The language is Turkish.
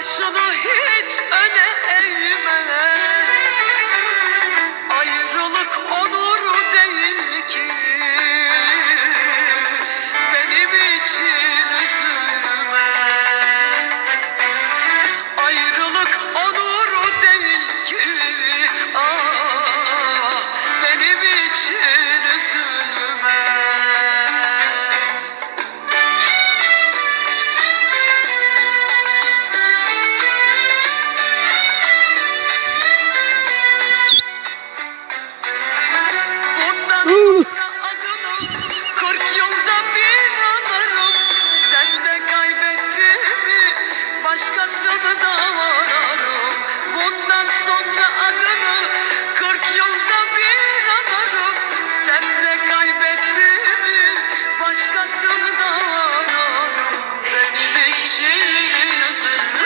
başını hiç öne eğme. Ayrılık onuru değil ki, benim için üzülme. Ayrılık onuru değil ki, ah, benim için üzülme. Bundan sonra adını 40 yılda bir anarım. Sen de kaybettin mi başkasını da